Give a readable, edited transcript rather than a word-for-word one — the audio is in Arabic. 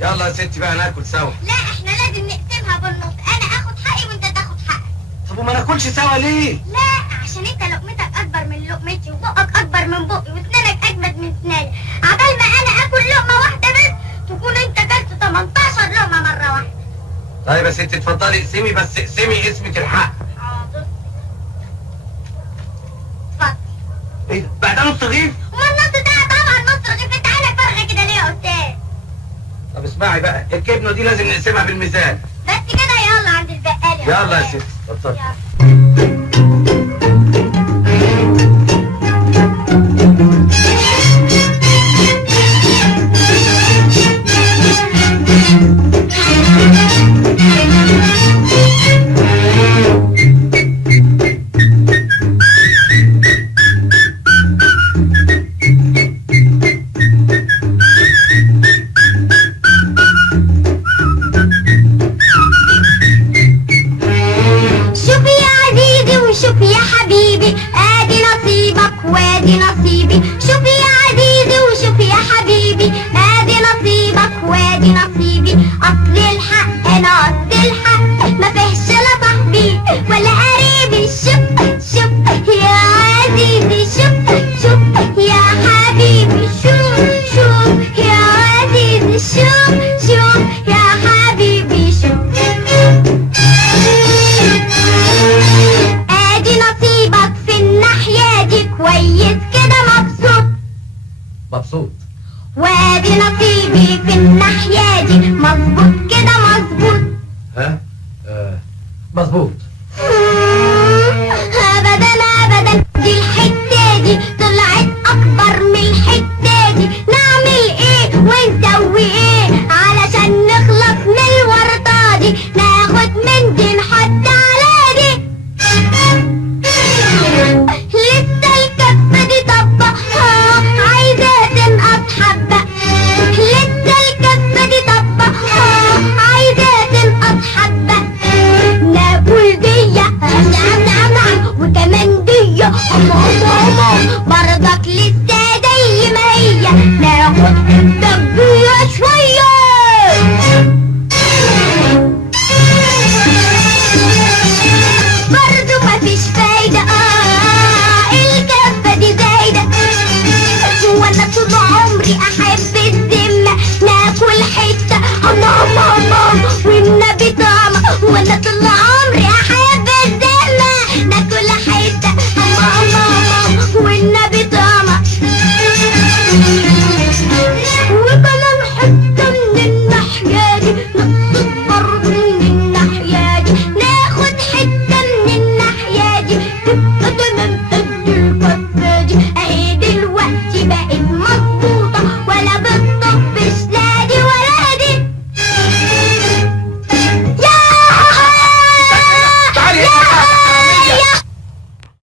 يلا يا ستي بقى ناكل سوا. لا احنا لازم نقسمها بالنص، انا اخد حقي وانت تاخد حقك. طب وما ناكلش سوا ليه؟ لا عشان انت لقمتك اكبر من لقمتي وبقك اكبر من بقي واسنانك اجمد من اسناني، عبال ما انا اكل لقمه واحده بس تكون انت كلت 18 لقمه مره واحده. طيب يا ستي اتفضلي اقسمي، بس اقسمي قسمة الحق. حاضر. اتفضل. ايه ده؟ بقى ده نص رغيف؟ والنص ده طبعا نص رغيف، انت عامل فرغه كده ليه يا استاذ؟ طب اسمعي بقى، الجبنه دي لازم نقسمها بالميزان. بس كده يلا عند البقال يلا يا ستي اتفضلي. شوف يا حبيبي ادي نصيبك وادي نصيبي، شوف يا عزيزي وشوف يا حبيبي ادي نصيبك وادي نصيبي، اصل الحق انا اصل الحق ما فيهش لا صاحبي ولا قريبي، شوف شوف يا عزيزي شوف شوف يا حبيبي شوف شوف يا عزيزي شوف شوف يا حبيبي شوف. نصيبك في الناحية دي كويس كده مبسوط مبسوط، وادي نصيبي في الناحية دي مظبوط كده مظبوط. ها؟ مظبوط.